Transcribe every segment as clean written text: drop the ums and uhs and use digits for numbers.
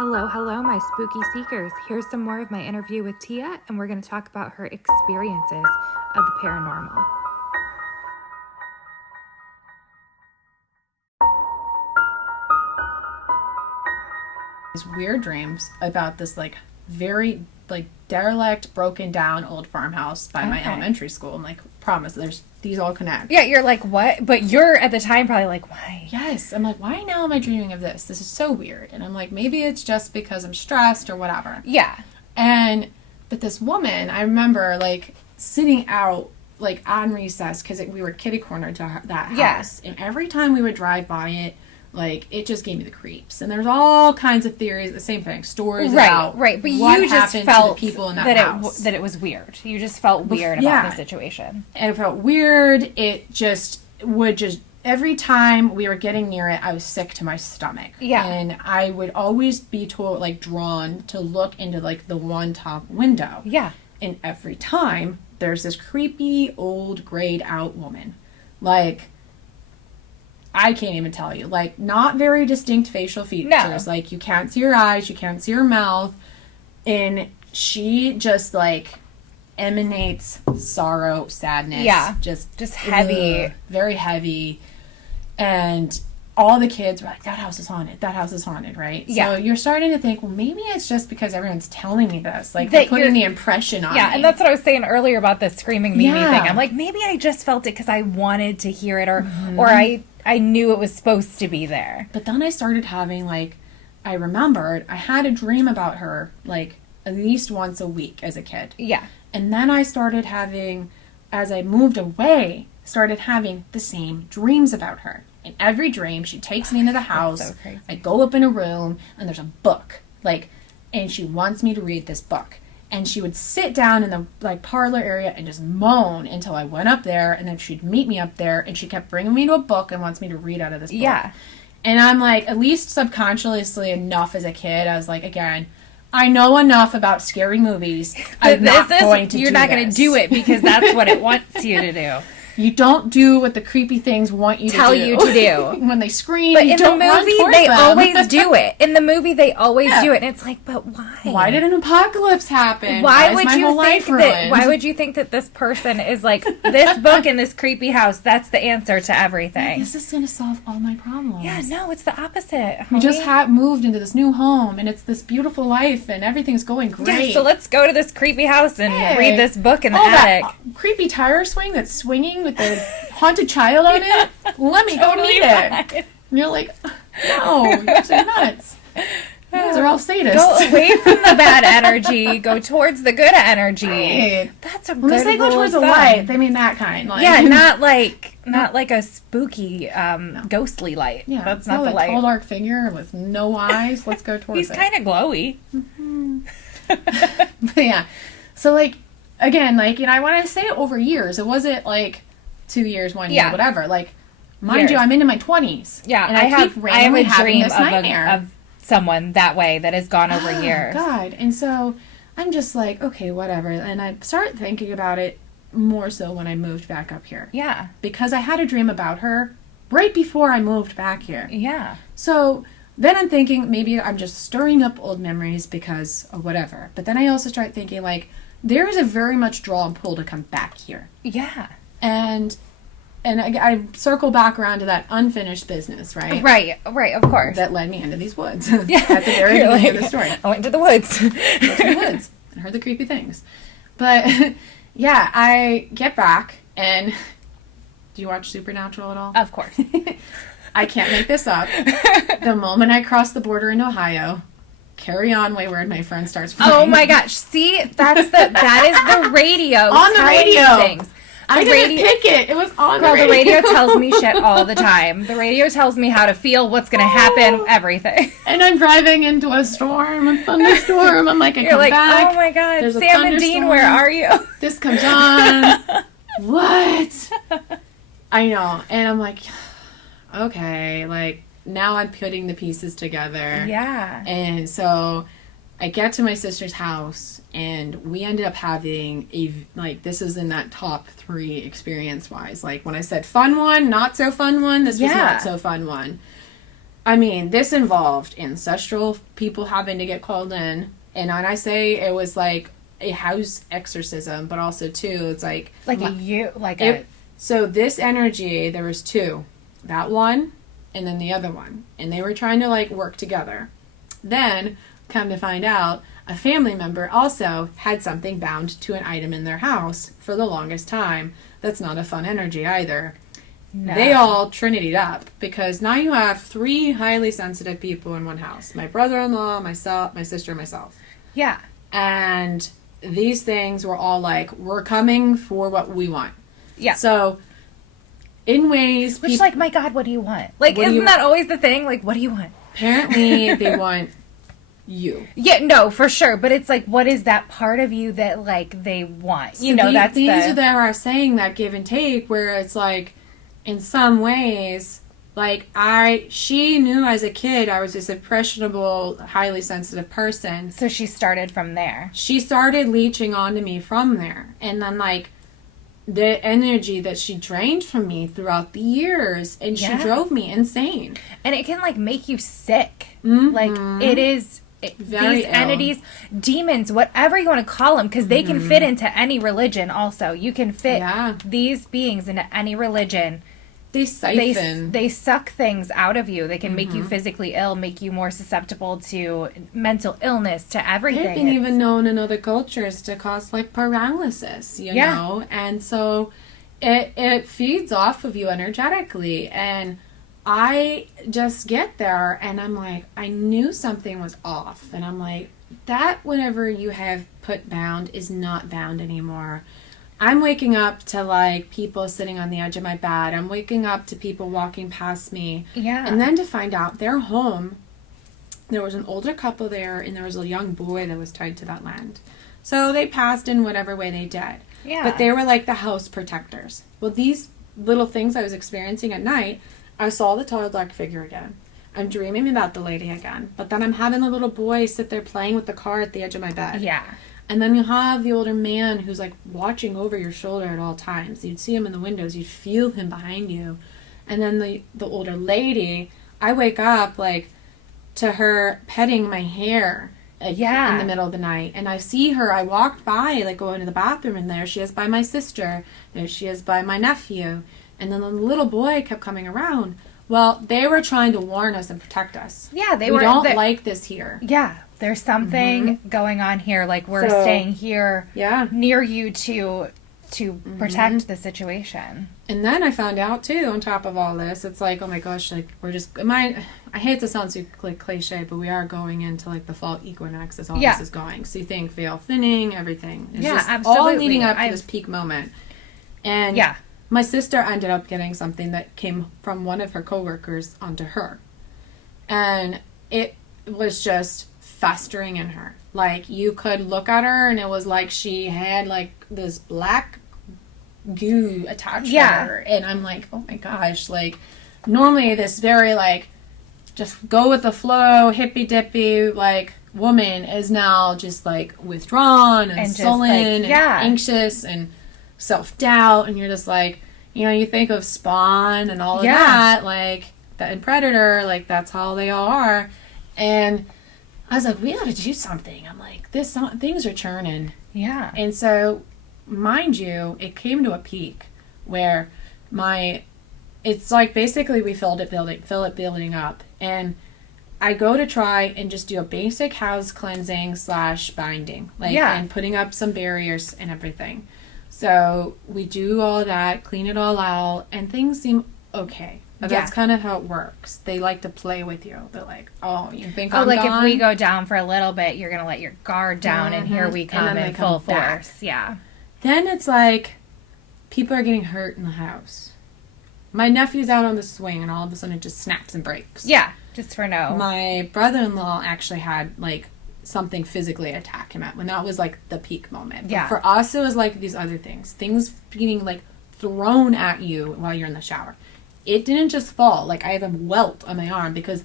Hello, my spooky seekers. Here's some more of my interview with Tya, and we're going to talk about her experiences of the paranormal. These weird dreams about this very derelict, broken down old farmhouse by my elementary school. I'm like, promise, these all connect. Yeah, you're like, what? But you're at the time probably like, why? Yes, I'm like, why now am I dreaming of this? This is so weird. And I'm like, maybe it's just because I'm stressed or whatever. Yeah. But this woman, I remember sitting out on recess because we were kitty corner to that house. Yes. And every time we would drive by it, it just gave me the creeps. And there's all kinds of theories, the same thing, stories about right. But what you just happened felt to the people in that house. that it was weird. You just felt weird about the situation. And it felt weird. It just would every time we were getting near it, I was sick to my stomach. Yeah. And I would always be drawn to look into the one top window. Yeah. And every time there's this creepy old grayed out woman. I can't even tell you. Not very distinct facial features. No. You can't see her eyes, you can't see her mouth. And she just, emanates sorrow, sadness. Yeah. Just heavy. Very heavy. And all the kids were like, that house is haunted. That house is haunted, right? Yeah. So you're starting to think, well, maybe it's just because everyone's telling me this. They're putting the impression on me. Yeah, and that's what I was saying earlier about the screaming Mimi Yeah. thing. I'm like, maybe I just felt it because I wanted to hear it, or I knew it was supposed to be there. But then I started having, I remembered I had a dream about her, at least once a week as a kid. Yeah. And then I started having, as I moved away, the same dreams about her. In every dream, she takes me into the house. So crazy. I go up in a room, and there's a book. And she wants me to read this book. And she would sit down in the parlor area and just moan until I went up there, and then she'd meet me up there, and she kept bringing me to a book and wants me to read out of this book. Yeah. And I'm at least subconsciously enough as a kid, I was again, I know enough about scary movies. I'm not going to do this. You're not going to do it because that's what it wants you to do. You don't do what the creepy things want you Tell to do. you to do. When they scream, But you in don't the run movie, towards they them. always do it. In the movie, they always do it. And it's like, but why? Why did an apocalypse happen? Why is would my you whole think life that? ruined? Why would you think that this person is like this book in this creepy house? That's the answer to everything. This is going to solve all my problems. Yeah, no, it's the opposite. We homie. just moved into this new home, and it's this beautiful life, and everything's going great. Yeah, so let's go to this creepy house and Hey. read this book in the that attic. creepy tire swing that's swinging with the haunted child on it. Let me go Totally meet it. fine. And you're like, no, you're nuts. You guys are all sadists. Go away from the bad energy. Go towards the good energy. Right. That's a When good they say go rule towards of the thumb. light, they mean that kind. Yeah, not like a spooky, ghostly light. Yeah, That's not the a light. tall, dark figure with no eyes. Let's go towards He's it. kind of glowy. But yeah. So, again, I want to say it over years. It wasn't, 2 years, 1 year, Yeah. whatever. Mind Years. you, I'm into my 20s. Yeah, and I have keep a randomly having dream this nightmare. of someone that way that has gone over years. God. And so I'm just okay, whatever. And I start thinking about it more so when I moved back up here. Yeah. Because I had a dream about her right before I moved back here. Yeah. So then I'm thinking maybe I'm just stirring up old memories because of whatever. But then I also start thinking there is a very much draw and pull to come back here. Yeah. And I circle back around to that unfinished business, right? Right, of course. That led me into these woods Yeah. at the very You're beginning of the story. I went to the woods. Went to the woods and heard the creepy things. But yeah, I get back and do you watch Supernatural at all? Of course. I can't make this up. The moment I cross the border into Ohio, Carry On Wayward, my friend starts playing. Oh my gosh. See, that is the radio. On the telling radio. you things. I didn't pick it. It was on Girl, the radio. the radio tells me shit all the time. The radio tells me how to feel, what's going to happen, everything. And I'm driving into a thunderstorm. I'm like, You're come like, back. oh my God, There's a Sam and Dean, thunderstorm. where are you? This comes on. What? I know. And I'm like, okay, now I'm putting the pieces together. Yeah. And so I get to my sister's house, and we ended up having this is in that top 3 experience-wise. When I said fun one, not so fun one, this was not so fun one. I mean, this involved ancestral people having to get called in. And when I say it was like a house exorcism, but also too, it's like so this energy, there was two, that one and then the other one, and they were trying to like work together. Then come to find out, a family member also had something bound to an item in their house for the longest time. That's not a fun energy either. No. They all trinityed up because now you have three highly sensitive people in one house. My brother-in-law, myself, my sister, myself. Yeah. And these things were all like, we're coming for what we want. Yeah. So, in ways... Which, like, my God, what do you want? Like, isn't that always the thing? Like, what do you want? Apparently, they want you. Yeah, no, for sure. But it's like, what is that part of you that, like, they want? You know, that's these are that are saying that give and take, where it's like... In some ways, like she knew as a kid I was this impressionable, highly sensitive person. So she started from there. She started leeching onto me from there. And then like the energy that she drained from me throughout the years, and she drove me insane. And it can like make you sick. Mm-hmm. Like it is these ill. entities, demons, whatever you want to call them, because they can fit into any religion also. You can fit these beings into any religion. They siphon. They suck things out of you. They can make you physically ill, make you more susceptible to mental illness, to everything. They've been even known in other cultures to cause like paralysis, you know? And so it feeds off of you energetically. And I just get there and I'm like, I knew something was off. And I'm like, that whatever you have put bound is not bound anymore. I'm waking up to, like, people sitting on the edge of my bed. I'm waking up to people walking past me. Yeah. And then to find out they're home. There was an older couple there, and there was a young boy that was tied to that land. So they passed in whatever way they did. Yeah. But they were, like, the house protectors. Well, these little things I was experiencing at night, I saw the tall, dark figure again. I'm dreaming about the lady again. But then I'm having the little boy sit there playing with the car at the edge of my bed. Yeah. And then you have the older man who's, like, watching over your shoulder at all times. You'd see him in the windows. You'd feel him behind you. And then the older lady, I wake up, like, to her petting my hair in the middle of the night. And I see her. I walked by, like, going to the bathroom, and there she is by my sister. There she is by my nephew. And then the little boy kept coming around. Well, they were trying to warn us and protect us. Yeah, we don't like this here. Yeah. There's something going on here, like we're staying here near you to protect the situation. And then I found out too, on top of all this, it's like, oh my gosh, like we're just I hate to sound so like cliche, but we are going into like the fall equinox as all this is going. So you think veil thinning, everything. It's just absolutely. all leading up to this peak moment. And my sister ended up getting something that came from one of her coworkers onto her. And it was just festering in her. Like, you could look at her and it was like she had like this black goo attached to her. And I'm like, oh my gosh, like normally this very like just go with the flow, hippy dippy like woman is now just like withdrawn and sullen and anxious and self-doubt, and you're just like, you know, you think of Spawn and all of that, like that, and Predator, like that's how they all are. And I was like, we gotta do something. I'm like, things are churning. Yeah. And so, mind you, it came to a peak where it's like basically we fill it building up. And I go to try and just do a basic house cleansing / binding. And putting up some barriers and everything. So we do all that, clean it all out, and things seem okay. But that's kind of how it works. They like to play with you. They're like, oh, you think I'm like gone? If we go down for a little bit, you're going to let your guard down, and here we come in full force. Yeah. Then it's like, people are getting hurt in the house. My nephew's out on the swing, and all of a sudden it just snaps and breaks. Yeah, just for no. My brother-in-law actually had, like, something physically attack him when that was, like, the peak moment. But for us, it was, like, these other things. Things being, like, thrown at you while you're in the shower. It didn't just fall. Like, I have a welt on my arm because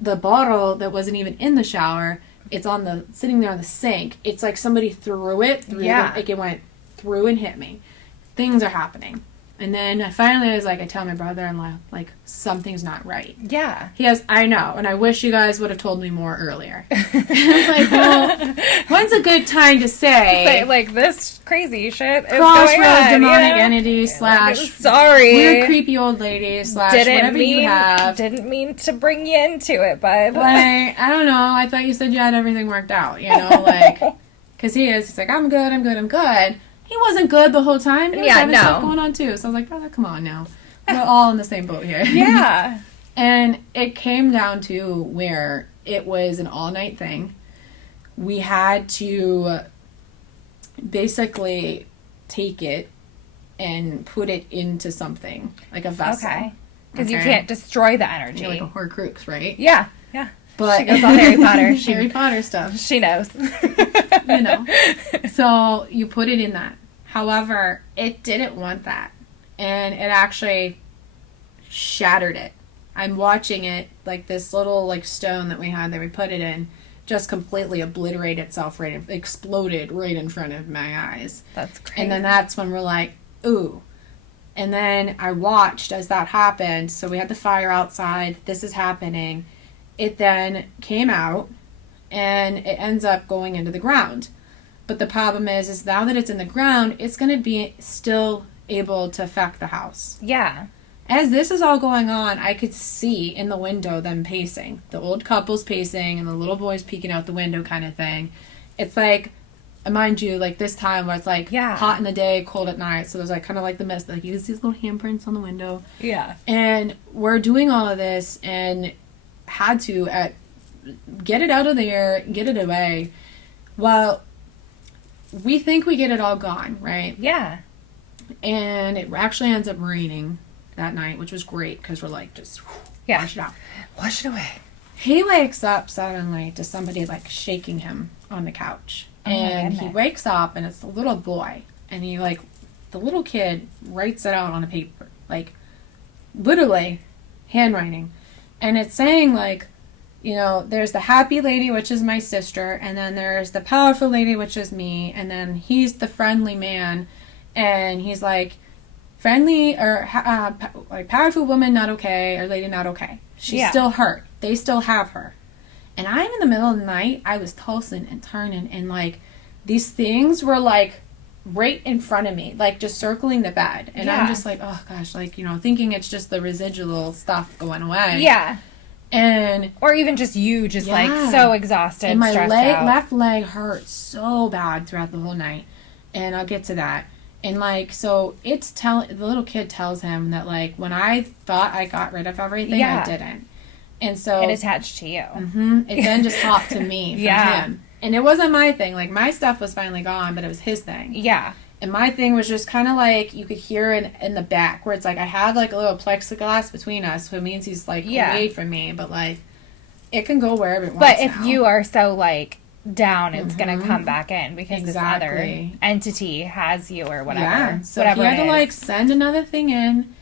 the bottle that wasn't even in the shower, it's sitting there on the sink. It's like somebody threw it through. Like, it went through and hit me. Things are happening. And then I finally was like, I tell my brother-in-law, like, something's not right. Yeah. He goes, I know, and I wish you guys would have told me more earlier. I'm like, well, when's a good time to say like, this crazy shit is crossroad going on, demonic you know? entity / sorry. weird creepy old lady / whatever you have. Didn't mean to bring you into it, bud. Like, I don't know. I thought you said you had everything worked out, you know, like, because he's like, I'm good. He wasn't good the whole time. He was having stuff going on too. So I was like, brother, come on now. We're all in the same boat here. Yeah. And it came down to where it was an all-night thing. We had to basically take it and put it into something, like a vessel. Okay. Because you can't destroy the energy. You're like a Horcrux, right? Yeah. But she goes all Harry Potter. Harry Potter stuff. She knows. You know. So you put it in that. However, it didn't want that. And it actually shattered it. I'm watching it, like this little like stone that we had that we put it in, just completely obliterate itself, exploded right in front of my eyes. That's crazy. And then that's when we're like, ooh. And then I watched as that happened. So we had the fire outside. This is happening. It then came out and it ends up going into the ground. But the problem is now that it's in the ground, it's going to be still able to affect the house. Yeah. As this is all going on, I could see in the window them pacing. The old couple's pacing and the little boy's peeking out the window kind of thing. It's like, mind you, like this time where it's like hot in the day, cold at night. So there's like kind of like the mist. Like you can see these little handprints on the window. Yeah. And we're doing all of this and had to get it out of there, get it away. Well, we think we get it all gone, right? Yeah. And it actually ends up raining that night, which was great because we're like, just wash it out. Wash it away. He wakes up suddenly to somebody like shaking him on the couch. And he wakes up and it's the little boy. And he like, the little kid writes it out on a paper. Like, literally handwriting. And it's saying like, you know, there's the happy lady, which is my sister. And then there's the powerful lady, which is me. And then he's the friendly man. And he's like, friendly or like powerful woman, not okay. Or lady, not okay. She's still hurt. They still have her. And I'm in the middle of the night. I was tossing and turning. And like, these things were like right in front of me. Like just circling the bed. And I'm just like, oh gosh. Like, you know, thinking it's just the residual stuff going away. Yeah. And or even just you just like so exhausted and my stressed out. left leg hurt so bad throughout the whole night. And I'll get to that. And like, so it's the little kid tells him that like, when I thought I got rid of everything, I didn't. And so it attached to you. It then just hopped to me from him. And it wasn't my thing. Like my stuff was finally gone, but it was his thing. Yeah. And my thing was just kind of like, you could hear it in the back where it's like, I have like a little plexiglass between us. So it means he's like away from me, but like it can go wherever it wants. But if you are so like down, it's going to come back in because this other entity has you or whatever. Yeah. So whatever he had to like send another thing in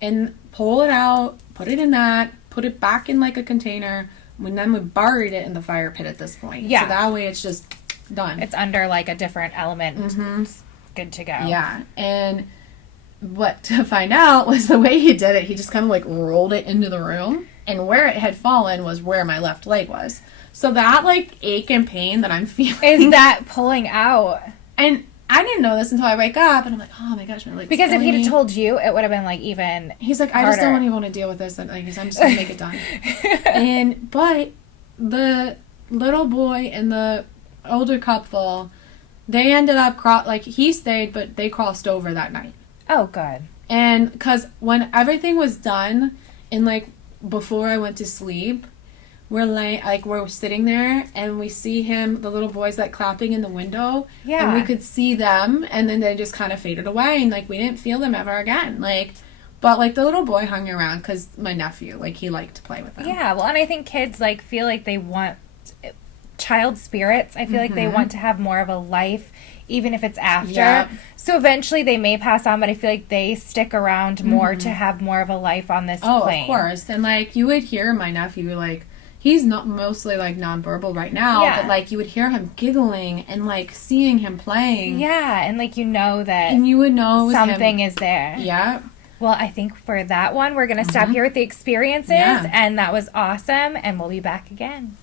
and pull it out, put it in that, put it back in like a container. And then we buried it in the fire pit at this point. Yeah. So that way it's just done. It's under like a different element. It's good to go. Yeah. And what to find out was the way he did it, he just kind of like rolled it into the room. And where it had fallen was where my left leg was. So that like ache and pain that I'm feeling. Is that pulling out? And I didn't know this until I wake up, and I'm like, oh my gosh, my leg's because if killing he'd me. have told you, it would have been like even. He's like, I just don't even want to deal with this. And like, I'm just gonna make it done. But the little boy and the older couple, they ended up like he stayed, but they crossed over that night. Oh, good. And because when everything was done, and like before I went to sleep. We're sitting there and we see him, the little boys like clapping in the window. Yeah. And we could see them and then they just kind of faded away and like we didn't feel them ever again. Like, but like the little boy hung around because my nephew, like he liked to play with them. Yeah. Well, and I think kids like feel like they want child spirits. I feel like they want to have more of a life even if it's after. Yep. So eventually they may pass on, but I feel like they stick around more to have more of a life on this plane. Oh, of course. And like you would hear my nephew like, he's not mostly like nonverbal right now, Yeah. but like you would hear him giggling and like seeing him playing. Yeah, and like that And you would know it was something him. is there. Yeah. Well, I think for that one, we're going to stop here with the experiences, Yeah. and that was awesome, and we'll be back again.